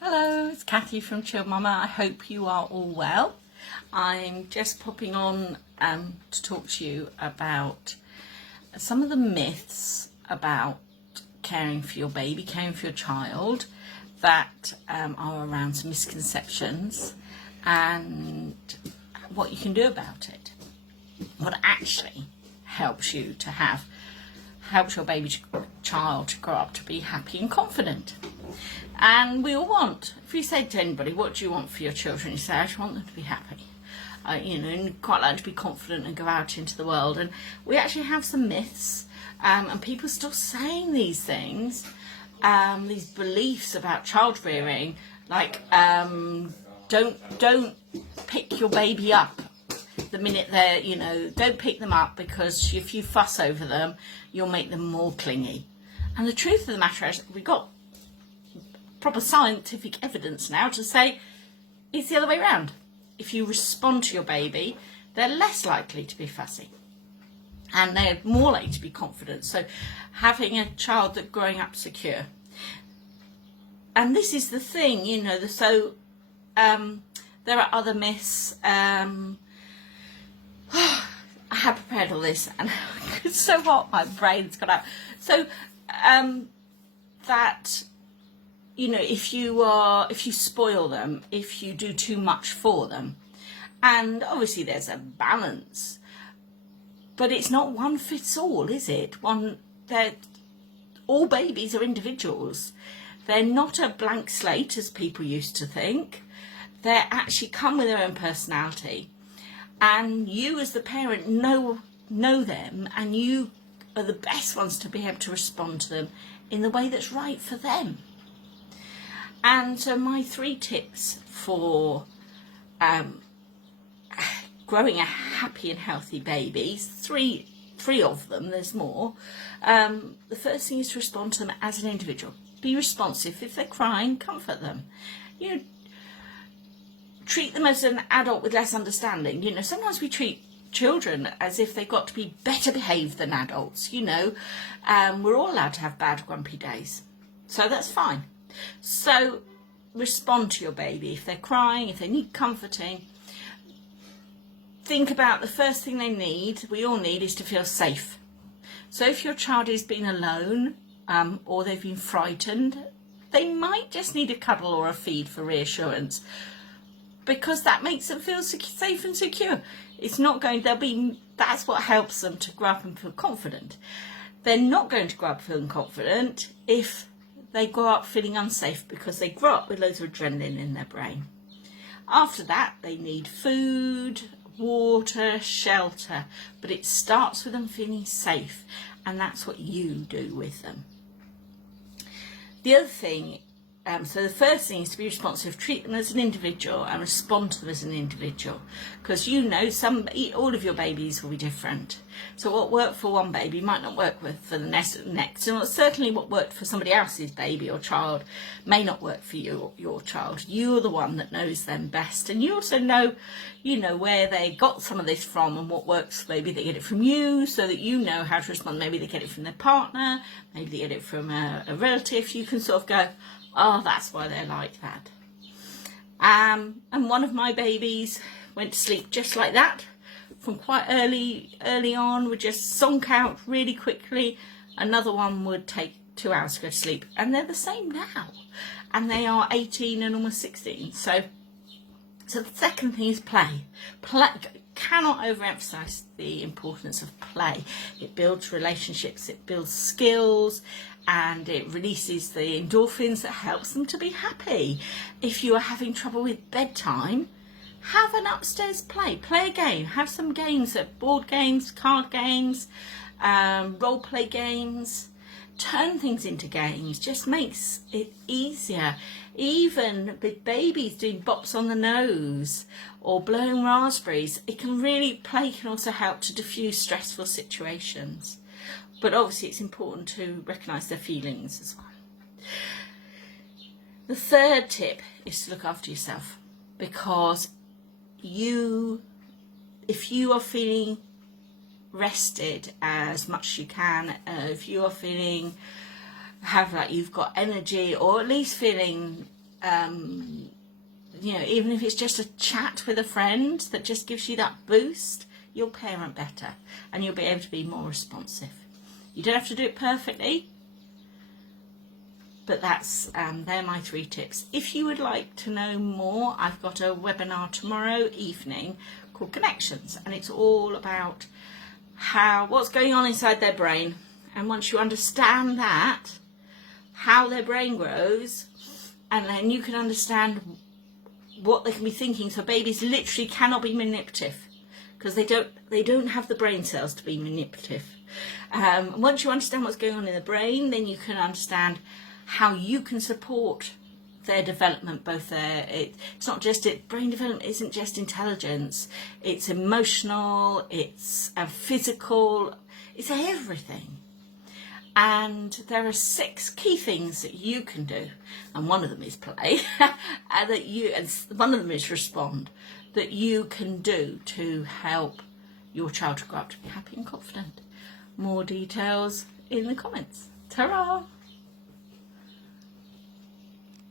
Hello, it's Kathy from Chill Mama. I hope you are all well. I'm just popping on to talk to you about some of the myths about caring for your baby, caring for your child, that are around some misconceptions and what you can do about it. What actually helps you to helps your baby child to grow up to be happy and confident. And we all want, if you say to anybody, what do you want for your children? You say, I just want them to be happy. And quite like to be confident and go out into the world. And we actually have some myths, and people still saying these things, these beliefs about child rearing, like don't pick your baby up the minute they're, don't pick them up, because if you fuss over them, you'll make them more clingy. And the truth of the matter is, we've got proper scientific evidence now to say it's the other way around. If you respond to your baby, they're less likely to be fussy and they're more likely to be confident. So having a child that's growing up secure. And this is the thing, there are other myths. I have prepared all this and it's so hot, my brain's got out. So that, if you spoil them, if you do too much for them, and obviously there's a balance, but it's not one fits all, is it? All babies are individuals. They're not a blank slate as people used to think. They actually come with their own personality, and you as the parent know them, and you are the best ones to be able to respond to them in the way that's right for them. And so my 3 tips for growing a happy and healthy baby, three of them, there's more. The first thing is to respond to them as an individual. Be responsive. If they're crying, comfort them. Treat them as an adult with less understanding. Sometimes we treat children as if they've got to be better behaved than adults. We're all allowed to have bad, grumpy days. So that's fine. So respond to your baby. If they're crying, if they need comforting, think about the first thing we all need is to feel safe. So if your child has been alone or they've been frightened, they might just need a cuddle or a feed for reassurance, because that makes them feel safe and secure. It's not going, that's what helps them to grow up and feel confident. They're not going to grow up feeling confident if they grow up feeling unsafe, because they grow up with loads of adrenaline in their brain. After that, they need food, water, shelter, but it starts with them feeling safe, and that's what you do with them. The other thing, so the first thing is to be responsive, treat them as an individual and respond to them as an individual, because all of your babies will be different. So what worked for one baby might not work for the next, and certainly what worked for somebody else's baby or child may not work for your child. You're the one that knows them best, and you also know, where they got some of this from and what works. Maybe they get it from you, so that you know how to respond. Maybe they get it from their partner, maybe they get it from a relative. You can sort of go, oh, that's why they're like that. And one of my babies went to sleep just like that, from quite early on, would just zonk out really quickly. Another one would take 2 hours to go to sleep, and they're the same now, and they are 18 and almost 16. So the second thing is play. Cannot overemphasize the importance of play. It builds relationships, it builds skills, and it releases the endorphins that helps them to be happy. If you are having trouble with bedtime, have an upstairs play a game, have some games, board games, card games, role play games. Turn things into games, just makes it easier. Even with babies doing bops on the nose or blowing raspberries, play can also help to diffuse stressful situations. But obviously it's important to recognise their feelings as well. The third tip is to look after yourself, because if you are feeling rested as much as you can, if you are feeling you've got energy, or at least feeling you know, even if it's just a chat with a friend that just gives you that boost, you'll parent better and you'll be able to be more responsive. You don't have to do it perfectly, but that's they're my 3 tips. If you would like to know more, I've got a webinar tomorrow evening called Connections, and it's all about what's going on inside their brain. And once you understand that, how their brain grows, and then you can understand what they can be thinking. So babies literally cannot be manipulative because they don't have the brain cells to be manipulative. Once you understand what's going on in the brain, then you can understand how you can support their development, both it's not just brain development isn't just intelligence, it's emotional, it's physical, it's everything. And there are 6 key things that you can do, and one of them is play, and one of them is respond, that you can do to help your child to grow up to be happy and confident. More details in the comments. Ta-ra!